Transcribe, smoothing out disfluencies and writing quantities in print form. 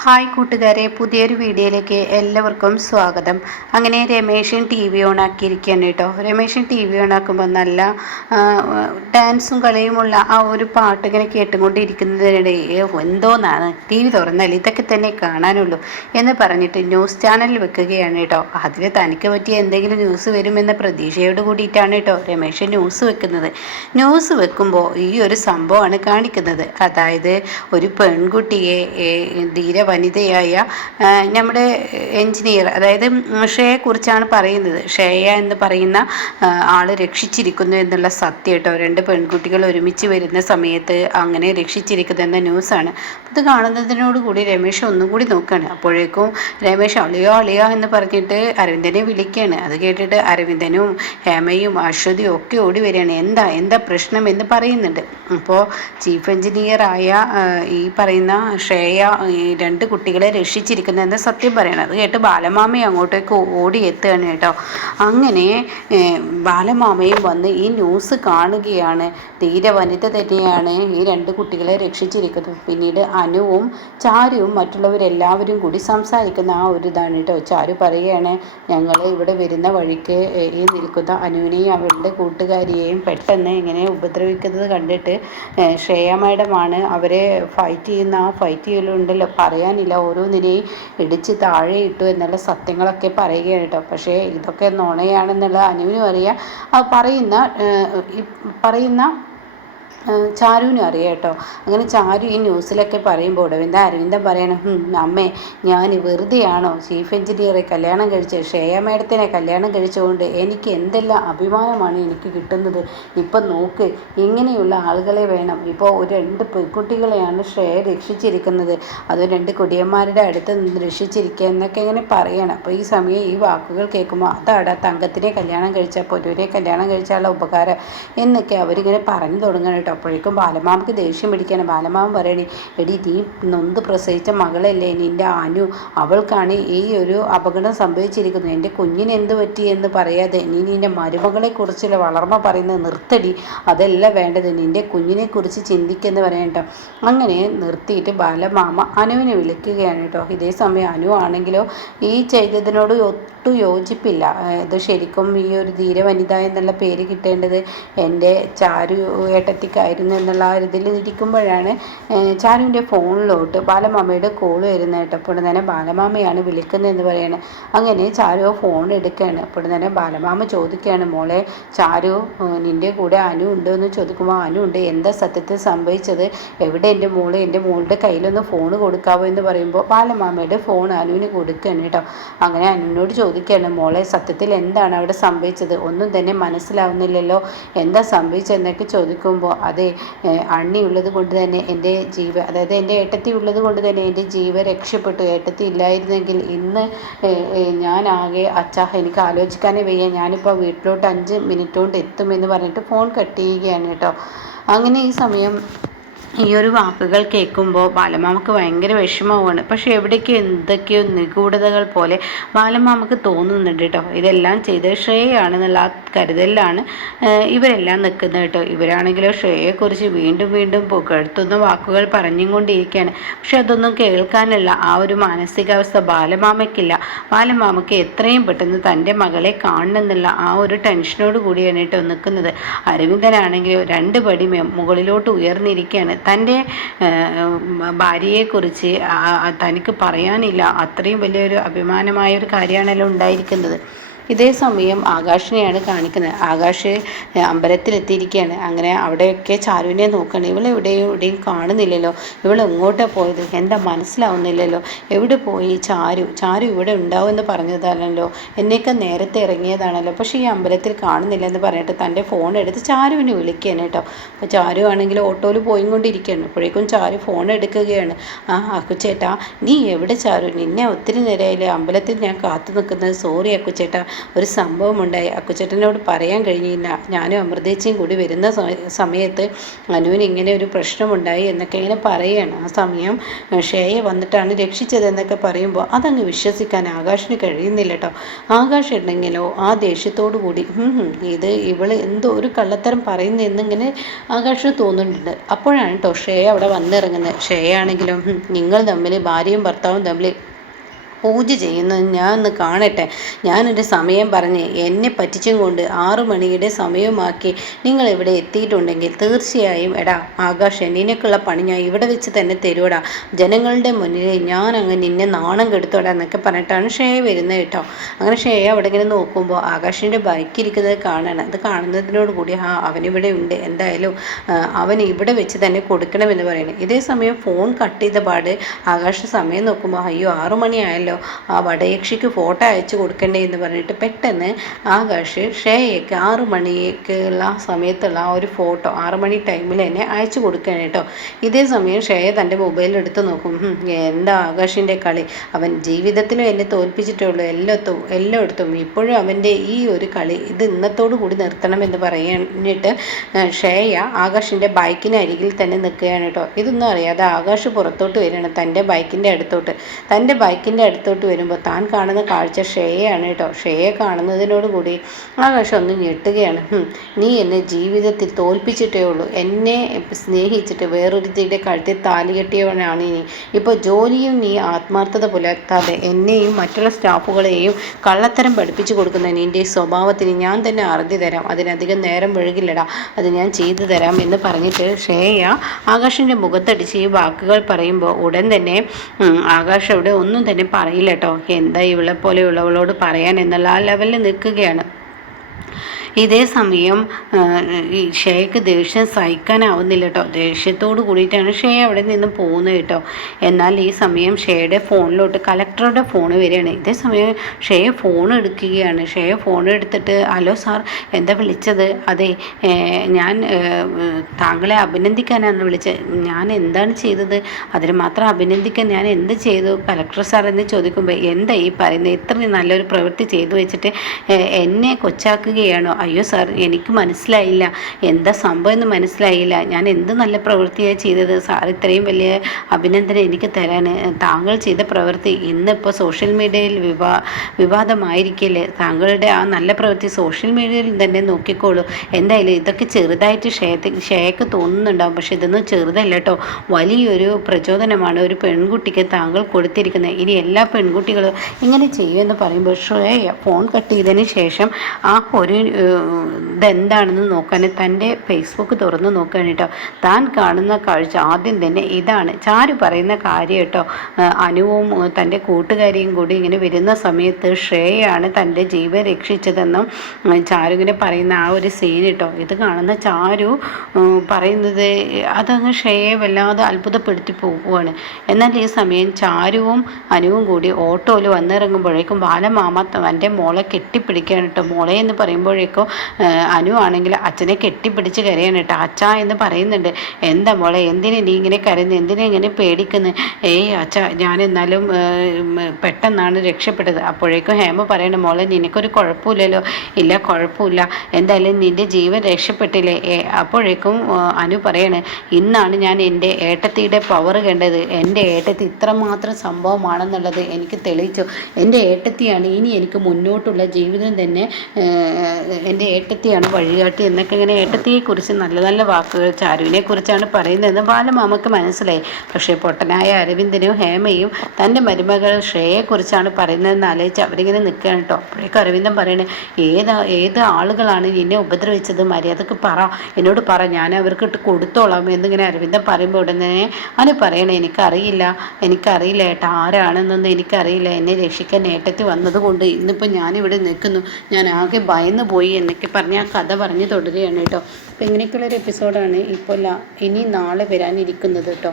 Hi കൂട്ടുകാരെ, പുതിയൊരു വീഡിയോയിലേക്ക് എല്ലാവർക്കും സ്വാഗതം. അങ്ങനെ രമേശൻ ടി വി ഓണാക്കിയിരിക്കുകയാണ് കേട്ടോ. രമേശൻ ടി വി ഓണാക്കുമ്പോൾ നല്ല ഡാൻസും കളിയുമുള്ള ആ ഒരു പാട്ട് ഇങ്ങനെ കേട്ടുകൊണ്ടിരിക്കുന്നതിനിടയിൽ എന്തോന്നാണ് ടി വി തുറന്നാൽ ഇതൊക്കെ തന്നെ കാണാനുള്ളൂ എന്ന് പറഞ്ഞിട്ട് ന്യൂസ് ചാനൽ വെക്കുകയാണ് കേട്ടോ. അതിൽ തനിക്ക് പറ്റിയ എന്തെങ്കിലും ന്യൂസ് വരുമെന്ന പ്രതീക്ഷയോട് കൂടിയിട്ടാണ് കേട്ടോ രമേശൻ ന്യൂസ് വെക്കുന്നത്. ന്യൂസ് വെക്കുമ്പോൾ ഈ ഒരു സംഭവമാണ് കാണിക്കുന്നത്. അതായത് ഒരു പെൺകുട്ടിയെ വനിതയായ നമ്മുടെ എൻജിനീയർ, അതായത് ഷേയെക്കുറിച്ചാണ് പറയുന്നത്. ഷേയ എന്ന് പറയുന്ന ആൾ രക്ഷിച്ചിരിക്കുന്നു എന്നുള്ള സത്യം കേട്ടോ. രണ്ട് പെൺകുട്ടികൾ ഒരുമിച്ച് വരുന്ന സമയത്ത് അങ്ങനെ രക്ഷിച്ചിരിക്കുന്നു എന്ന ന്യൂസാണ്. ഇത് കാണുന്നതിനോട് കൂടി രമേശ് ഒന്നുകൂടി നോക്കുകയാണ്. അപ്പോഴേക്കും രമേശ് അളിയോ അളിയോ എന്ന് പറഞ്ഞിട്ട് അരവിന്ദനെ വിളിക്കുകയാണ്. അത് കേട്ടിട്ട് അരവിന്ദനും ഹേമയും അശ്വതിയും ഒക്കെ ഓടി വരികയാണ്. എന്താ പ്രശ്നം എന്ന് പറയുന്നുണ്ട്. അപ്പോൾ ചീഫ് എഞ്ചിനീയറായ ഈ പറയുന്ന ഷേയ ഈ രണ്ട് കുട്ടികളെ രക്ഷിച്ചിരിക്കുന്നതെന്ന് സത്യം പറയണം. അത് കേട്ട് ബാലമാമയും അങ്ങോട്ടേക്ക് ഓടി എത്തുകയാണ് കേട്ടോ. അങ്ങനെ ബാലമാമയും വന്ന് ഈ ന്യൂസ് കാണുകയാണ്. തീരെ വനിത തന്നെയാണ് ഈ രണ്ട് കുട്ടികളെ രക്ഷിച്ചിരിക്കുന്നത്. പിന്നീട് അനുവും ചാരുവും മറ്റുള്ളവരെല്ലാവരും കൂടി സംസാരിക്കുന്ന ആ ഒരു ഇതാണ് കേട്ടോ. ചാരു പറയുകയാണ്, ഞങ്ങൾ ഇവിടെ വരുന്ന വഴിക്ക് ഈ നിൽക്കുന്ന അനുവിനെയും അവരുടെ കൂട്ടുകാരിയെയും പെട്ടെന്ന് ഇങ്ങനെ ഉപദ്രവിക്കുന്നത് കണ്ടിട്ട് ശ്രേയ മാഡമാണ് അവരെ ഫൈറ്റ് ചെയ്യുന്ന ആ ഫൈറ്റ് ചെയ്യലുണ്ടല്ലോ, പറയാനില്ല, ഓരോന്നിനെയും ഇടിച്ച് താഴെ ഇട്ടു എന്നുള്ള സത്യങ്ങളൊക്കെ പറയുകയാണ് കേട്ടോ. പക്ഷേ ഇതൊക്കെ നുണയാണെന്നുള്ള അനുവിനും അറിയാം. പറയുന്ന ചാരുവിനും അറിയാം കേട്ടോ. അങ്ങനെ ചാരു ഈ ന്യൂസിലൊക്കെ പറയുമ്പോൾ അരവിന്ദൻ പറയണം, അമ്മേ ഞാൻ വെറുതെയാണോ ചീഫ് എഞ്ചിനീയറെ കല്യാണം കഴിച്ച് ശ്രേയ മേഡത്തിനെ കല്യാണം കഴിച്ചുകൊണ്ട് എനിക്ക് എന്തെല്ലാം അഭിമാനമാണ് എനിക്ക് കിട്ടുന്നത്. ഇപ്പം നോക്ക്, ഇങ്ങനെയുള്ള ആളുകളെ വേണം. ഇപ്പോൾ ഒരു രണ്ട് പെൺകുട്ടികളെയാണ് ശ്രേയ രക്ഷിച്ചിരിക്കുന്നത്, അത് രണ്ട് കുടിയന്മാരുടെ അടുത്ത് നിന്ന് രക്ഷിച്ചിരിക്കുക എന്നൊക്കെ ഇങ്ങനെ പറയണം. അപ്പോൾ ഈ സമയം ഈ വാക്കുകൾ കേൾക്കുമ്പോൾ അതാടാ തങ്കത്തിനെ കല്യാണം കഴിച്ചാൽ പൊന്നുവിനെ കല്യാണം കഴിച്ചാലുള്ള ഉപകാരം എന്നൊക്കെ അവരിങ്ങനെ പറഞ്ഞു തുടങ്ങണം കേട്ടോ. അപ്പോഴേക്കും ബാലമാമക്ക് ദേഷ്യം പിടിക്കുകയാണ്. ബാലമാമ പറയണേ, എടി നീ നൊന്ത് പ്രസവിച്ച മകളല്ലേ നിൻ്റെ അനു, അവൾക്കാണ് ഈ ഒരു അപകടം സംഭവിച്ചിരിക്കുന്നത്. എൻ്റെ കുഞ്ഞിന് എന്ത് പറ്റി എന്ന് പറയാതെ നീ നിൻ്റെ മരുമകളെക്കുറിച്ചുള്ള വളർമ്മ പറയുന്നത് നിർത്തടി, അതല്ല വേണ്ടത്, നിൻ്റെ കുഞ്ഞിനെക്കുറിച്ച് ചിന്തിക്കെന്ന് പറയാം കേട്ടോ. അങ്ങനെ നിർത്തിയിട്ട് ബാലമാമ അനുവിനെ വിളിക്കുകയാണ് കേട്ടോ. ഇതേ സമയം അനു ആണെങ്കിലോ ഈ ചെയ്തതിനോട് ഒട്ടും യോജിപ്പില്ല. ഇത് ശരിക്കും ഈ ഒരു ധീരവനിത എന്നുള്ള പേര് കിട്ടേണ്ടത് എൻ്റെ ചാരു ഏട്ടത്തിക്കായിരുന്നു എന്നുള്ള ആ ഇതിൽ ഇരിക്കുമ്പോഴാണ് ചാരുവിൻ്റെ ഫോണിലോട്ട് ബാലമാമയുടെ കോൾ വരുന്നത് കേട്ടോ. അപ്പോൾ തന്നെ ബാലമാമയാണ് വിളിക്കുന്നതെന്ന് പറയാണ്. അങ്ങനെ ചാരു ഫോൺ എടുക്കുകയാണ്. അപ്പോൾ തന്നെ ബാലമാമ ചോദിക്കുകയാണ്, മോളെ ചാരു, നിൻ്റെ കൂടെ അനു ഉണ്ടോ എന്ന് ചോദിക്കുമ്പോൾ അനു ഉണ്ട്, എന്താ സത്യത്തിൽ സംഭവിച്ചത്, എവിടെ എൻ്റെ മോള്, എൻ്റെ മോളുടെ കയ്യിലൊന്ന് ഫോൺ കൊടുക്കാവോ എന്ന് പറയുമ്പോൾ ബാലമാമയുടെ ഫോൺ അനുവിന് കൊടുക്കുകയാണ് കേട്ടോ. അങ്ങനെ അനുവിനോട് ചോദിക്കുകയാണ്, മോളെ സത്യത്തിൽ എന്താണ് അവിടെ സംഭവിച്ചത്, ഒന്നും തന്നെ മനസ്സിലാവുന്നില്ലല്ലോ, എന്താ സംഭവിച്ചതെന്നൊക്കെ ചോദിക്കുമ്പോൾ അതെ, അണ്ണി ഉള്ളത് കൊണ്ട് തന്നെ എൻ്റെ അതായത് എൻ്റെ ഏട്ടത്തി ഉള്ളത് കൊണ്ട് തന്നെ എൻ്റെ ജീവൻ രക്ഷപ്പെട്ടു. ഏട്ടത്തി ഇല്ലായിരുന്നെങ്കിൽ ഇന്ന് ഞാനാകെ എനിക്ക് ആലോചിക്കാനേ വയ്യ, ഞാനിപ്പോൾ വീട്ടിലോട്ട് 5 മിനിറ്റ് കൊണ്ട് എത്തുമെന്ന് പറഞ്ഞിട്ട് ഫോൺ കട്ട് ചെയ്യുകയാണ് കേട്ടോ. അങ്ങനെ ഈ സമയം ഈ ഒരു വാക്കുകൾ കേൾക്കുമ്പോൾ ബാലമാമക്ക് ഭയങ്കര വിഷമമാണ്. പക്ഷേ എവിടേക്കോ എന്തൊക്കെയോ നിഗൂഢതകൾ പോലെ ബാലമാമക്ക് തോന്നുന്നുണ്ട് കേട്ടോ. ഇതെല്ലാം ചെയ്ത് ശ്രേയാണെന്നുള്ള ആ കരുതലിലാണ് ഇവരെല്ലാം നിൽക്കുന്നത് കേട്ടോ. ഇവരാണെങ്കിലോ ശ്രേയയെക്കുറിച്ച് വീണ്ടും വീണ്ടും പുകഴ്ത്തുന്ന വാക്കുകൾ പറഞ്ഞും കൊണ്ടിരിക്കുകയാണ്. പക്ഷെ അതൊന്നും കേൾക്കാനുള്ള ആ ഒരു മാനസികാവസ്ഥ ബാലമാമയ്ക്കില്ല. ബാലമാമയ്ക്ക് എത്രയും പെട്ടെന്ന് തൻ്റെ മകളെ കാണണമെന്നുള്ള ആ ഒരു ടെൻഷനോട് കൂടിയാണ് കേട്ടോ നിൽക്കുന്നത്. അരവിന്ദനാണെങ്കിലോ 2 പടി മുകളിലോട്ട് ഉയർന്നിരിക്കുകയാണ്. തൻ്റെ ഭാര്യയെക്കുറിച്ച് തനിക്ക് പറയാനില്ല, അത്രയും വലിയൊരു അഭിമാനമായ ഒരു കാര്യമാണല്ലോ ഉണ്ടായിരിക്കുന്നത്. ഇതേ സമയം ആകാശിനെയാണ് കാണിക്കുന്നത്. ആകാശ് അമ്പലത്തിലെത്തിയിരിക്കുകയാണ്. അങ്ങനെ അവിടെയൊക്കെ ചാരുവിനെ നോക്കണം. ഇവിടെയും കാണുന്നില്ലല്ലോ, ഇവൾ എങ്ങോട്ടാണ് പോയത്, എന്താ മനസ്സിലാവുന്നില്ലല്ലോ, എവിടെ പോയി ചാരു ഇവിടെ ഉണ്ടാവുമെന്ന് പറഞ്ഞതല്ലോ, എന്നേക്കാൾ നേരത്തെ ഇറങ്ങിയതാണല്ലോ, പക്ഷേ ഈ അമ്പലത്തിൽ കാണുന്നില്ലെന്ന് പറഞ്ഞിട്ട് തൻ്റെ ഫോൺ എടുത്ത് ചാരുവിനെ വിളിക്കുകയാണ് കേട്ടോ. അപ്പോൾ ചാരു ആണെങ്കിൽ ഓട്ടോയിൽ പോയിക്കൊണ്ടിരിക്കുകയാണ്. അപ്പോഴേക്കും ചാരു ഫോൺ എടുക്കുകയാണ്. അക്കുച്ചേട്ടാ, നീ എവിടെ ചാരു, നിന്നെ ഒത്തിരി നേരമായില്ലേ അമ്പലത്തിൽ ഞാൻ കാത്തു നിൽക്കുന്നത്, സോറി അക്കുച്ചേട്ടാ, ഒരു സംഭവം ഉണ്ടായി, അക്കുച്ചേട്ടനോട് പറയാൻ കഴിഞ്ഞില്ല. ഞാനും അമൃതേച്ചിയും കൂടി വരുന്ന സമയത്ത് അനുവിന് ഇങ്ങനെ ഒരു പ്രശ്നമുണ്ടായി എന്നൊക്കെ ഇങ്ങനെ പറയുകയാണ്. ആ സമയം ഷേയ വന്നിട്ടാണ് രക്ഷിച്ചതെന്നൊക്കെ പറയുമ്പോൾ അതങ്ങ് വിശ്വസിക്കാൻ ആകാശിന് കഴിയുന്നില്ല കേട്ടോ. ആകാശ് ഉണ്ടെങ്കിലോ ആ ദേഷ്യത്തോടു കൂടി ഇവള് എന്തോ ഒരു കള്ളത്തരം പറയുന്നു എന്നിങ്ങനെ ആകാശിന് തോന്നുന്നുണ്ട്. അപ്പോഴാണ് കേട്ടോ ഷേയ അവിടെ വന്നിറങ്ങുന്നത്. ഷേയ ആണെങ്കിലും നിങ്ങൾ തമ്മിൽ ഭാര്യയും ഭർത്താവും തമ്മിൽ പൂജ ചെയ്യുന്നത് ഞാൻ ഒന്ന് കാണട്ടെ. ഞാനൊരു സമയം പറഞ്ഞ് എന്നെ പറ്റിച്ചും കൊണ്ട് 6 മണിയുടെ സമയമാക്കി നിങ്ങൾ ഇവിടെ എത്തിയിട്ടുണ്ടെങ്കിൽ തീർച്ചയായും എടാ ആകാശ് നിനക്കുള്ള പണി ഞാൻ ഇവിടെ വെച്ച് തന്നെ തരുവടാ. ജനങ്ങളുടെ മുന്നിൽ ഞാൻ അങ്ങ് നിന്നെ നാണം കെടുത്തോടാ എന്നൊക്കെ പറഞ്ഞിട്ടാണ് ഷേയ വരുന്നത് കേട്ടോ. അങ്ങനെ ഷേയ അവിടെ ഇങ്ങനെ നോക്കുമ്പോൾ ആകാശിൻ്റെ ബൈക്കിരിക്കുന്നത് കാണണം. അത് കാണുന്നതിനോട് കൂടി അവനിവിടെ ഉണ്ട്, എന്തായാലും അവൻ ഇവിടെ വെച്ച് തന്നെ കൊടുക്കണമെന്ന് പറയുന്നത്. ഇതേ സമയം ഫോൺ കട്ട് ചെയ്ത പാട് ആകാശ് സമയം നോക്കുമ്പോൾ അയ്യോ 6 മണിയായല്ലോ, ആ വടയക്ഷിക്ക് ഫോട്ടോ അയച്ചു കൊടുക്കണ്ടേ എന്ന് പറഞ്ഞിട്ട് പെട്ടെന്ന് ആകാശ് ഷേയയ്ക്ക് 6 മണിക്കുള്ള സമയത്തുള്ള ആ ഒരു ഫോട്ടോ 6 മണി ടൈമിൽ തന്നെ അയച്ചു കൊടുക്കുകയാണ് കേട്ടോ. ഇതേ സമയം ഷേയ തൻ്റെ മൊബൈലിൽ എടുത്ത് നോക്കും. എന്താ ആകാശിൻ്റെ കളി, അവൻ ജീവിതത്തിലും എന്നെ തോൽപ്പിച്ചിട്ടേ ഉള്ളൂ എല്ലായിടത്തും. ഇപ്പോഴും അവൻ്റെ ഈ ഒരു കളി ഇത് ഇന്നത്തോടു കൂടി നിർത്തണമെന്ന് പറഞ്ഞിട്ട് ഷേയ ആകാശിൻ്റെ ബൈക്കിന് അരികിൽ തന്നെ നിൽക്കുകയാണ് കേട്ടോ. ഇതൊന്നും അറിയാതെ ആകാശ് പുറത്തോട്ട് വരികയാണ് തൻ്റെ ബൈക്കിൻ്റെ അടുത്തോട്ട് വരുമ്പോൾ താൻ കാണുന്ന കാഴ്ച ഷേയാണ് കേട്ടോ. ഷേയെ കാണുന്നതിനോടുകൂടി ആകാശം ഒന്ന് ഞെട്ടുകയാണ്. നീ എന്നെ ജീവിതത്തിൽ തോൽപ്പിച്ചിട്ടേ ഉള്ളൂ, എന്നെ സ്നേഹിച്ചിട്ട് വേറൊരുത്തിയുടെ കഴുത്തിൽ താലി കെട്ടിയവനാണ് നീ. ഇപ്പോൾ ജോലിയും നീ ആത്മാർത്ഥത പുലർത്താതെ എന്നെയും മറ്റുള്ള സ്റ്റാഫുകളെയും കള്ളത്തരം പഠിപ്പിച്ചു കൊടുക്കുന്ന നിൻ്റെ സ്വഭാവത്തിന് ഞാൻ തന്നെ അറുതി തരാം. അതിനധികം നേരം വഴുകില്ലടാ, അത് ഞാൻ ചെയ്തു തരാം എന്ന് പറഞ്ഞിട്ട് ഷേയ ആകാശിൻ്റെ മുഖത്തടിച്ച് ഈ വാക്കുകൾ പറയുമ്പോൾ ഉടൻ തന്നെ ആകാശ് അവിടെ ഒന്നും തന്നെ പറയില്ല കേട്ടോ. എന്താ ഇവളെ പോലെയുള്ളവളോട് പറയാൻ എന്നുള്ള ആ ലെവലിൽ നിൽക്കുകയാണ്. ഇതേ സമയം ഈ ഷേയ്ക്ക് ദേഷ്യം സഹിക്കാനാവുന്നില്ല കേട്ടോ. ദേഷ്യത്തോട് കൂടിയിട്ടാണ് ഷേ അവിടെ നിന്ന് പോകുന്നത് കേട്ടോ. എന്നാൽ ഈ സമയം ഷേയുടെ ഫോണിലോട്ട് കലക്ടറുടെ ഫോൺ വരികയാണ്. ഇതേ സമയം ഷേ ഫോൺ എടുക്കുകയാണ്. ഷേ ഫോൺ എടുത്തിട്ട് ഹലോ സാർ, എന്താ വിളിച്ചത്? അതെ, ഞാൻ താങ്കളെ അഭിനന്ദിക്കാനാണ് വിളിച്ചത്. ഞാൻ എന്താണ് ചെയ്തത്? അതിന് മാത്രം അഭിനന്ദിക്കാൻ ഞാൻ എന്ത് ചെയ്തു കലക്ടർ സാർ എന്ന് ചോദിക്കുമ്പോൾ എന്താ ഈ പറയുന്നത്? ഇത്രയും നല്ലൊരു പ്രവൃത്തി ചെയ്തു വെച്ചിട്ട് എന്നെ കൊച്ചാക്കുകയാണോ? അയ്യോ സാർ, എനിക്ക് മനസ്സിലായില്ല, എന്താ സംഭവം എന്ന് മനസ്സിലായില്ല. ഞാൻ എന്ത് നല്ല പ്രവൃത്തിയാണ് ചെയ്തത്? സാർ ഇത്രയും വലിയ അഭിനന്ദനം എനിക്ക് തരാൻ. താങ്കൾ ചെയ്ത പ്രവൃത്തി ഇന്നിപ്പോൾ സോഷ്യൽ മീഡിയയിൽ വിവാദമായിരിക്കില്ലേ? താങ്കളുടെ ആ നല്ല പ്രവൃത്തി സോഷ്യൽ മീഡിയയിൽ തന്നെ നോക്കിക്കോളൂ. എന്തായാലും ഇതൊക്കെ ചെറുതായിട്ട് ഷേക്ക് തോന്നുന്നുണ്ടാവും, പക്ഷെ ഇതൊന്നും ചെറുതല്ല കേട്ടോ. വലിയൊരു പ്രചോദനമാണ് ഒരു പെൺകുട്ടിക്ക് താങ്കൾ കൊടുത്തിരിക്കുന്നത്. ഇനി എല്ലാ പെൺകുട്ടികളും ഇങ്ങനെ ചെയ്യുമെന്ന് പറയുമ്പോൾ ഷേയ ഫോൺ കട്ട് ചെയ്തതിന് ശേഷം ആ ഒരു ഇതെന്താണെന്ന് നോക്കാൻ തൻ്റെ ഫേസ്ബുക്ക് തുറന്ന് നോക്കുകയാണ് കേട്ടോ. താൻ കാണുന്ന കാഴ്ച ആദ്യം തന്നെ ഇതാണ്. ചാരു പറയുന്ന കാര്യം കേട്ടോ. അനുവും തൻ്റെ കൂട്ടുകാരിയും കൂടി ഇങ്ങനെ വരുന്ന സമയത്ത് ഷേയാണ് തൻ്റെ ജീവൻ രക്ഷിച്ചതെന്നും ചാരു ഇങ്ങനെ പറയുന്ന ആ ഒരു സീൻ കേട്ടോ. ഇത് കാണുന്ന ചാരു പറയുന്നത് അതങ്ങ് ഷേയെ വല്ലാതെ അത്ഭുതപ്പെടുത്തി പോകുവാണ്. എന്നാൽ ഈ സമയം ചാരുവും അനുവും കൂടി ഓട്ടോയിൽ വന്നിറങ്ങുമ്പോഴേക്കും ബാലമാമ തൻ്റെ മോളെ കെട്ടിപ്പിടിക്കുകയാണ് കേട്ടോ. മോളെ എന്ന് പറയുമ്പോഴേക്കും അനു ആണെങ്കിൽ അച്ഛനെ കെട്ടിപ്പിടിച്ച് കരയാണ് കേട്ടോ. അച്ഛ എന്ന് പറയുന്നുണ്ട്. എന്താ മോളെ, എന്തിനാ നീ ഇങ്ങനെ കരയുന്നത്? എന്തിനാ ഇങ്ങനെ പേടിക്കുന്നത്? അച്ഛ, ഞാൻ എന്നാലും പെട്ടെന്നാണ് രക്ഷപ്പെട്ടത്. അപ്പോഴേക്കും ഹേമ പറയണം, മോളെ നിനക്കൊരു കുഴപ്പമില്ലല്ലോ? ഇല്ല, കുഴപ്പമില്ല, എന്തായാലും നിൻ്റെ ജീവൻ രക്ഷപ്പെട്ടില്ലേ? അപ്പോഴേക്കും അനു പറയാണ്, ഇന്നാണ് ഞാൻ എൻ്റെ ഏട്ടത്തിയുടെ പവർ കണ്ടത്. എൻ്റെ ഏട്ടത്തി ഇത്രമാത്രം സംഭവമാണെന്നുള്ളത് എനിക്ക് തെളിയിച്ചു. എൻ്റെ ഏട്ടത്തിയാണ് ഇനി എനിക്ക് മുന്നോട്ടുള്ള ജീവിതം തന്നെ, എൻ്റെ ഏട്ടത്തിയാണ് വഴികാട്ടി എന്നൊക്കെ ഇങ്ങനെ ഏട്ടത്തിയെക്കുറിച്ച് നല്ല നല്ല വാക്കുകൾ ചാരുവിനെ കുറിച്ചാണ് പറയുന്നതെന്ന് ബാലമാമയ്ക്ക് മനസ്സിലായി. പക്ഷേ പൊട്ടനായ അരവിന്ദനും ഹേമയും തൻ്റെ മരുമകൾ ശ്രേയെക്കുറിച്ചാണ് പറയുന്നതെന്ന് ആലോചിച്ച് അവരിങ്ങനെ നിൽക്കുകയാണ് കേട്ടോ. അപ്പോഴേക്കും അരവിന്ദൻ പറയണേ, ഏത് ആളുകളാണ് നിന്നെ ഉപദ്രവിച്ചത്? മര്യാദക്ക് പറ, എന്നോട് പറ, ഞാൻ അവർക്ക് ഇട്ട് കൊടുത്തോളാം എന്നിങ്ങനെ അരവിന്ദൻ പറയുമ്പോൾ ഉടനെ അവന് പറയണേ, എനിക്കറിയില്ല ഏട്ടാ, ആരാണെന്നൊന്നും എനിക്കറിയില്ല. എന്നെ രക്ഷിക്കാൻ ഏട്ടത്തി വന്നതുകൊണ്ട് ഇന്നിപ്പോൾ ഞാനിവിടെ നിൽക്കുന്നു. ഞാൻ ആകെ ഭയന്ന് പോയി എന്നൊക്കെ പറഞ്ഞ് ആ കഥ പറഞ്ഞ് തുടരുകയാണ് കേട്ടോ. അപ്പോൾ ഇങ്ങനെയൊക്കെയുള്ളൊരു എപ്പിസോഡാണ് ഇപ്പോൾ ഇനി നാളെ വരാനിരിക്കുന്നത് കേട്ടോ.